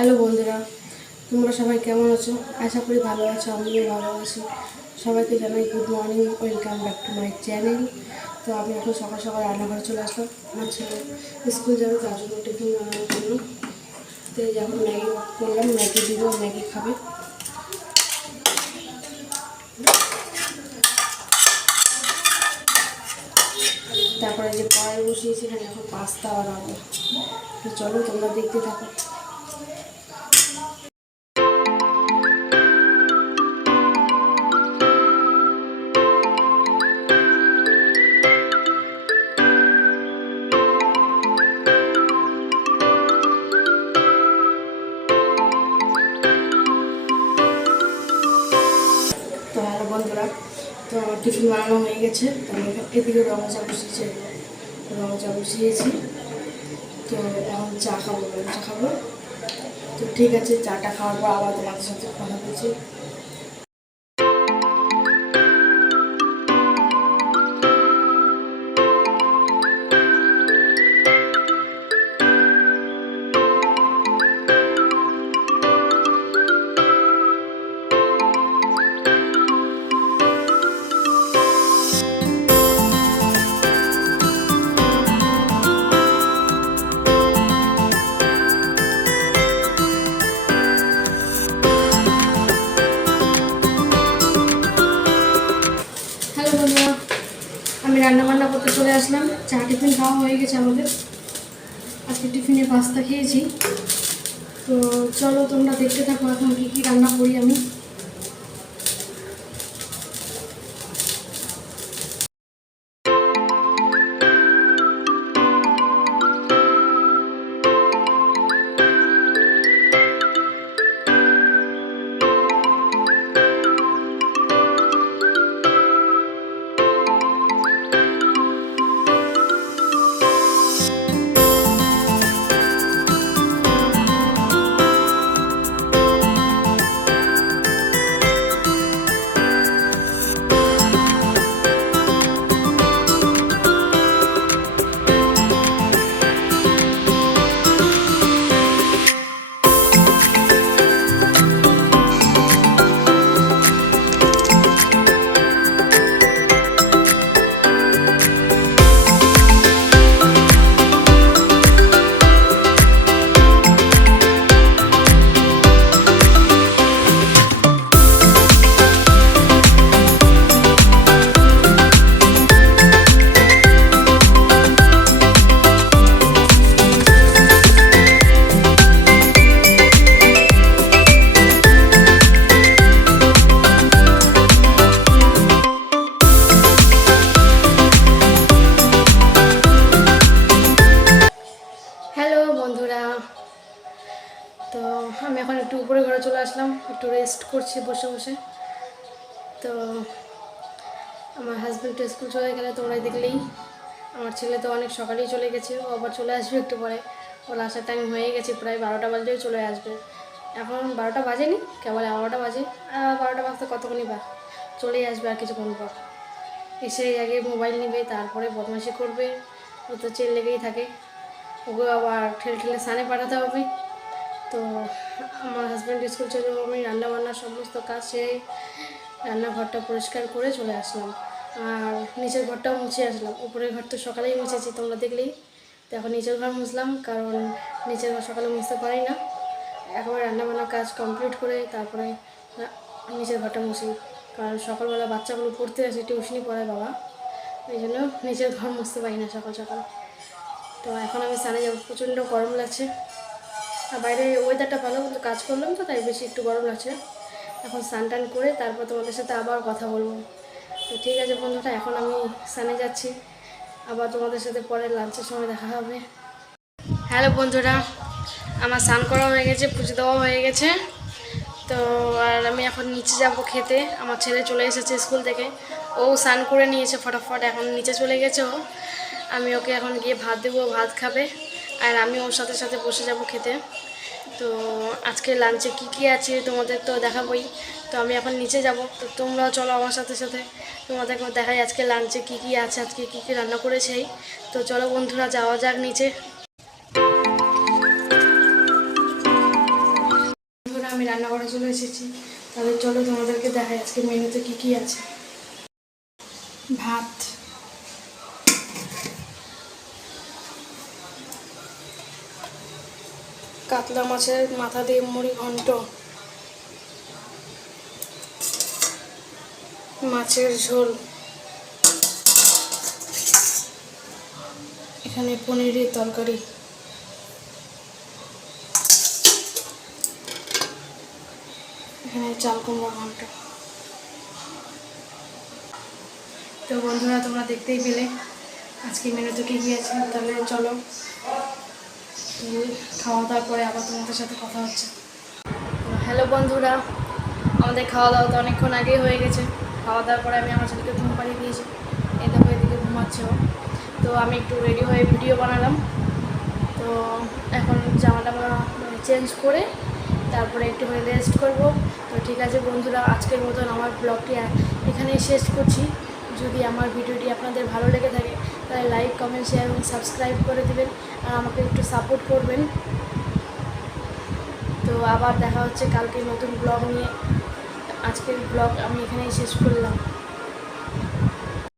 Hello বন্ধুরা, তোমরা সবাই কেমন আছো? আশা করি ভালো আছো, আমিও ভালো আছি। সবাইকে জানাই good morning, welcome back to my channel. তো আমি এখন সকাল সকাল রান্নাঘরে চলে আসলাম। আমার ছেলে স্কুল যাবে, তার জন্য টিফিন বানানোর জন্য। তো এই যে এখন ম্যাগি করলাম, ম্যাগি দিব, ম্যাগি খাবে। তারপরে যে কড়াই বসিয়েছি, এখানে এখন পাস্তা বানাবো। তো চলো তোমরা দেখতে থাকো। তো হ্যালো বন্ধুরা, তো আমার টিফিন বানানো হয়ে গেছে। তো আমি এদিকে রঙা চা বসিয়েছি, তো এখন চা খাবো, চা খাবো। তো ঠিক আছে, চাটা খাওয়ার পর আবার তোমাদের সাথে কথা বলছি। হ্যালো বন্ধুরা, আমি রান্নাবান্না করতে চলে আসলাম। চা টিফিন খাওয়া হয়ে গেছে আমাদের। আজকে টিফিনে পাস্তা খেয়েছি। তো চলো তোমরা দেখতে থাকো এখন কী কী রান্না করি আমি। হ্যালো বন্ধুরা, তো আমি এখন একটু উপরে ঘরে চলে আসলাম, একটু রেস্ট করছি বসে বসে। তো আমার হাজব্যান্ড তো স্কুল চলে গেলে তোমরা দেখলেই। আমার ছেলে তো অনেক সকালেই চলে গেছে, ও আবার চলে আসবে একটু পরে। ওর আসার টাইম হয়ে গেছে, প্রায় 12টা বাজলেও চলে আসবে। এখন 12টা বাজেনি, কেবল 11টা বাজে। 12টা বাজতে কতক্ষণই বা চলেই আসবে আর কিছুক্ষণ পর। এসে আগে মোবাইল নেবে, তারপরে বদমাইশি করবে। ও তো চেল লেগেই থাকে। ওকে আবার ঠেলে স্নানে পাঠাতে হবে। তো আমার হাজব্যান্ড স্কুল চলে, আমি রান্নাবান্না সমস্ত কাজ সেরে রান্নাঘরটা পরিষ্কার করে চলে আসলাম। আর নিচের ঘরটাও মুছে আসলাম। উপরের ঘর তো সকালেই মুছেছি, তোমরা দেখলেই। তো এখন নিচের ঘর মুছলাম, কারণ নিচের ঘর সকালে মুছতে পারি না। একবার রান্নাবান্নার কাজ কমপ্লিট করে তারপরে নিচের ঘরটা মুছি, কারণ সকালবেলা বাচ্চাগুলো পড়তে আসে, টিউশনি পড়ায় বাবা। এই জন্য নিচের ঘর মুছতে পারি না সকাল সকাল। তো এখন আমি স্নানে যাবো, প্রচণ্ড গরম লাগছে। আর বাইরে ওয়েদারটা ভালো, কিন্তু কাজ করলাম তো তাই বেশি একটু গরম লাগছে। এখন স্নান টান করে তারপর তোমাদের সাথে আবার কথা বলবো। তো ঠিক আছে বন্ধুরা, এখন আমি স্নানে যাচ্ছি। আবার তোমাদের সাথে পরে লাঞ্চের সময় দেখা হবে। হ্যালো বন্ধুরা, আমার স্নান করা হয়ে গেছে, পুজো দেওয়া হয়ে গেছে। তো আর আমি এখন নিচে যাব খেতে। আমার ছেলে চলে এসেছে স্কুল থেকে, ও স্নান করে নিয়েছে ফটাফট, এখন নিচে চলে গেছে ও। আমি ওকে এখন গিয়ে ভাত দেবো, ভাত খাবে। আর আমি ওর সাথে সাথে বসে যাব খেতে। তো আজকে লাঞ্চে কি আছে তোমাদের তো দেখাবই। তো আমি এখন নিচে যাব, তো তোমরাও চলো আমার সাথে সাথে, তোমাদেরকে দেখাই আজকে লাঞ্চে কি আছে, আজকে কি রান্না করেছে। তো চলো বন্ধুরা, যাওয়া যাক নিচে। রান্নাঘরে চলে এসেছি। তাহলে চলো তোমাদেরকে দেখাই আজকে মেনুতে কী কী আছে। ভাত, কাতলা মাছের মাথা দিয়ে মুড়ি ঘন্ট, মাছের ঝোল, এখানে পনিরের তরকারি, এখানে চাল কুমড়া ঘন্ট। তো বন্ধুরা তোমরা দেখতেই পেলে আজকে মেনুতে কী কী আছে। তাহলে চলো খাওয়া দাওয়ার পরে আবার তোমাদের সাথে কথা হচ্ছে। হ্যালো বন্ধুরা, আমাদের খাওয়া দাওয়া তো অনেকক্ষণ আগেই হয়ে গেছে। খাওয়া দাওয়ার পরে আমি আমার ছেলেকে ঘুম পাড়িয়ে দিয়েছি, এই দেখো এদিকে ঘুমাচ্ছে ও। তো আমি একটু রেডি হয়ে ভিডিও বানালাম। তো এখন জামাটা চেঞ্জ করে তারপরে একটু রেস্ট করব। তো ঠিক আছে বন্ধুরা, আজকের মতন আমার ব্লগটি এখানেই শেষ করছি। যদি আমার ভিডিওটি আপনাদের ভালো লেগে থাকে তাহলে লাইক, কমেন্ট, শেয়ার এবং সাবস্ক্রাইব করে দেবেন আর আমাকে একটু সাপোর্ট করবেন। তো আবার দেখা হচ্ছে কালকে নতুন ব্লগ নিয়ে। আজকের ব্লগ আমি এখানেই শেষ করলাম।